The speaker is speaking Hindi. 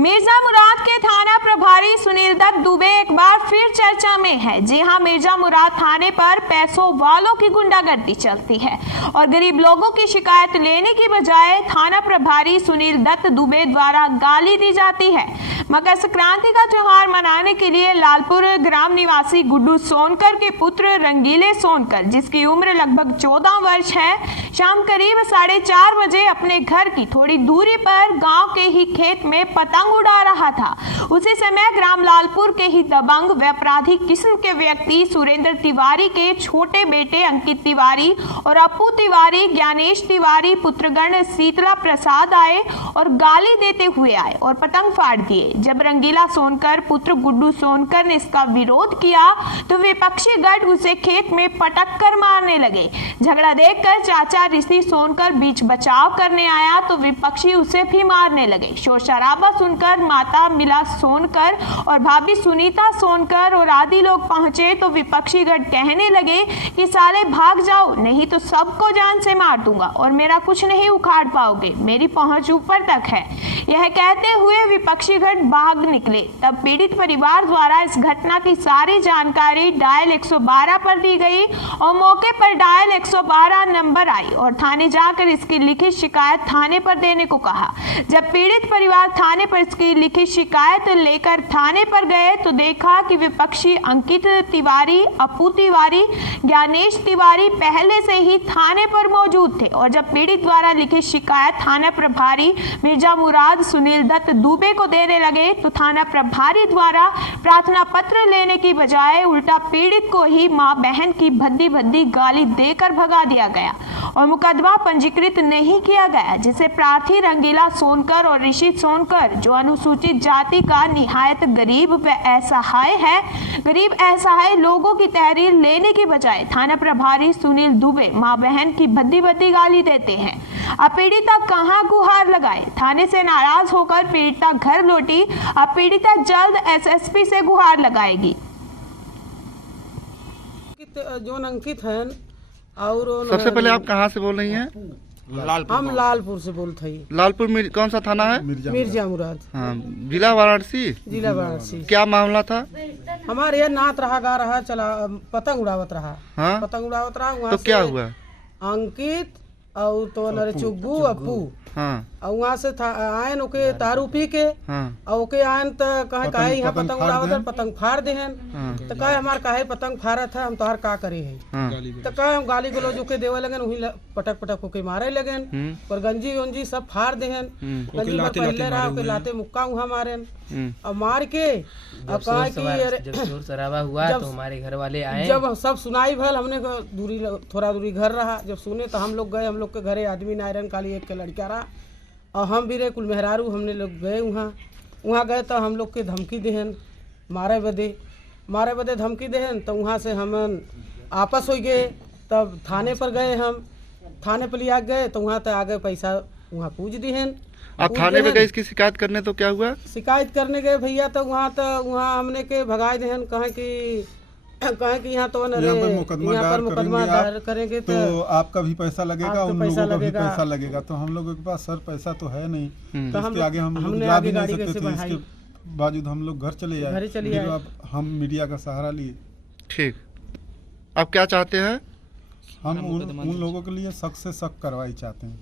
मिर्जा मुराद के थाना प्रभारी सुनील दत्त दुबे एक बार फिर चर्चा में है। जी हां, मिर्जा मुराद थाने पर पैसों वालों की गुंडागर्दी चलती है और गरीब लोगों की शिकायत लेने की बजाय थाना प्रभारी सुनील दत्त दुबे द्वारा गाली दी जाती है। मकर संक्रांति का त्योहार मनाने के लिए लालपुर ग्राम निवासी गुड्डू सोनकर के पुत्र रंगीले सोनकर, जिसकी उम्र लगभग 14 वर्ष है, शाम करीब 4:30 बजे अपने घर की थोड़ी दूरी पर गांव के ही खेत में पतंग उड़ा रहा था। उसी समय ग्राम लालपुर के ही दबंग व अपराधी किस्म के व्यक्ति सुरेंद्र तिवारी के छोटे बेटे अंकित तिवारी और अपू तिवारी, ज्ञानेश तिवारी, पुत्रगण शीतला प्रसाद आए और गाली देते हुए आए और पतंग फाड़ दिए। जब रंगीला सोनकर पुत्र गुड्डू सोनकर ने इसका विरोध किया तो विपक्षी गढ़ उसे खेत में पटक कर मारने लगे। झगड़ा देखकर चाचा ऋषि सोनकर बीच बचाव करने आया तो विपक्षी उसे भी मारने लगे। शोर शराबा सुनकर माता मिला सोनकर और भाभी सुनीता सोनकर और आदि लोग पहुंचे तो विपक्षी गढ़ कहने लगे कि साले भाग जाओ, नहीं तो सबको जान से मार दूंगा और मेरा कुछ नहीं उखाड़ पाओगे, मेरी पहुंच ऊपर तक है। यह कहते हुए विपक्षी गढ़ भाग निकले। तब पीड़ित परिवार द्वारा इस घटना की सारी जानकारी डायल 112 पर दी गई और मौके पर डायल 112 नंबर आई और थाने जाकर इसकी लिखित शिकायत थाने पर देने को कहा। जब पीड़ित परिवार थाने पर इसकी लिखित शिकायत लेकर थाने पर गए तो देखा कि विपक्षी अंकित तिवारी, अपू तिवारी, ज्ञानेश तिवारी पहले से ही थाने पर मौजूद थे और जब पीड़ित द्वारा लिखित शिकायत थाना प्रभारी मिर्जा मुराद सुनील दत्त दुबे को देने लगे तो थाना प्रभारी द्वारा प्रार्थना पत्र लेने की बजाय उल्टा पीड़ित को ही मां बहन की भद्दी भद्दी गाली देकर भगा दिया गया और मुकदमा पंजीकृत नहीं किया गया, जिसे प्रार्थी रंगीला सोनकर और ऋषि सोनकर, जो अनुसूचित जाति का निहायत गरीब व असहाय है, गरीब असहाय लोगों की तहरीर लेने की बजाय थाना प्रभारी सुनील दुबे मां बहन की भद्दी भद्दी गाली देते हैं। अब पीड़िता कहां गुहार लगाए? थाने से नाराज होकर पीड़िता घर लौटी। अब पीड़िता जल्द एसएसपी से गुहार लगाएगी। जो अंकित है और सबसे पहले आप कहाँ से बोल रही हैं? हम लालपुर से बोलते हैं। लालपुर में कौन सा थाना है? मिर्जा मुराद। हाँ, जिला वाराणसी। जिला वाराणसी। क्या मामला था? हमारे यहाँ नाच रहा, गा रहा, चला पतंग उड़ावत रहा। हाँ? पतंग उड़ावत रहा। तो क्या हुआ? अंकित और तो नरे चुग्गू अपू, हाँ, और वहाँ से आए ओके दारू पी के, हाँ, और ओके आयन तो कहे यहाँ पतंग उड़ावत, पतंग फाड़ दे हैं। हाँ, तो कहे हमार काहे पतंग फाड़त है, हम तोहर का करे है। हाँ, तो कहे हम गाली गलोज के देवे लगन, वही पटक पटक होके मारे लगन और गंजी उंजी सब फाड़ दे हैं। गंजी पर पहले रहा ओके लाते मुक्का वहाँ मारे और मार के अब कहा कि जब शोर शराबा हुआ तो हमारे घर वाले आए। जब सब सुनाई भल, हमने दूरी थोड़ा दूरी घर रहा, जब सुने तो हम लोग गए। हम लोग के घरे आदमी नायरन काली एक के लड़का रहा और हम भी रहे कुल मेहरारू। हमने लोग गए वहाँ गए तो हम लोग के धमकी देहन मारे बदे धमकी देहन। तो वहाँ से हम आपस हो गए। तब थाने पर गए, हम थाने पर लिया गए तो वहाँ तक आगे पैसा वहाँ पूछ दिहन। आप थाने में गए इसकी शिकायत करने, तो क्या हुआ? शिकायत करने गए भैया तो वहाँ हमने के भगाए देहन। कहे कि यहाँ तो यहाँ पर मुकदमा दायर करेंगे तो आपका भी पैसा लगेगा, उन लोगों का भी पैसा लगेगा। तो हम लोगों के पास सर पैसा तो है नहीं, तो इसके आगे हम लोग जा भी नहीं सकते थे। इसके बावजूद हम लोग घर चले आए। अब हम मीडिया का सहारा लिए। ठीक, अब क्या चाहते हैं? हम उन लोगों के लिए सख्त से सख्त कार्रवाई चाहते हैं।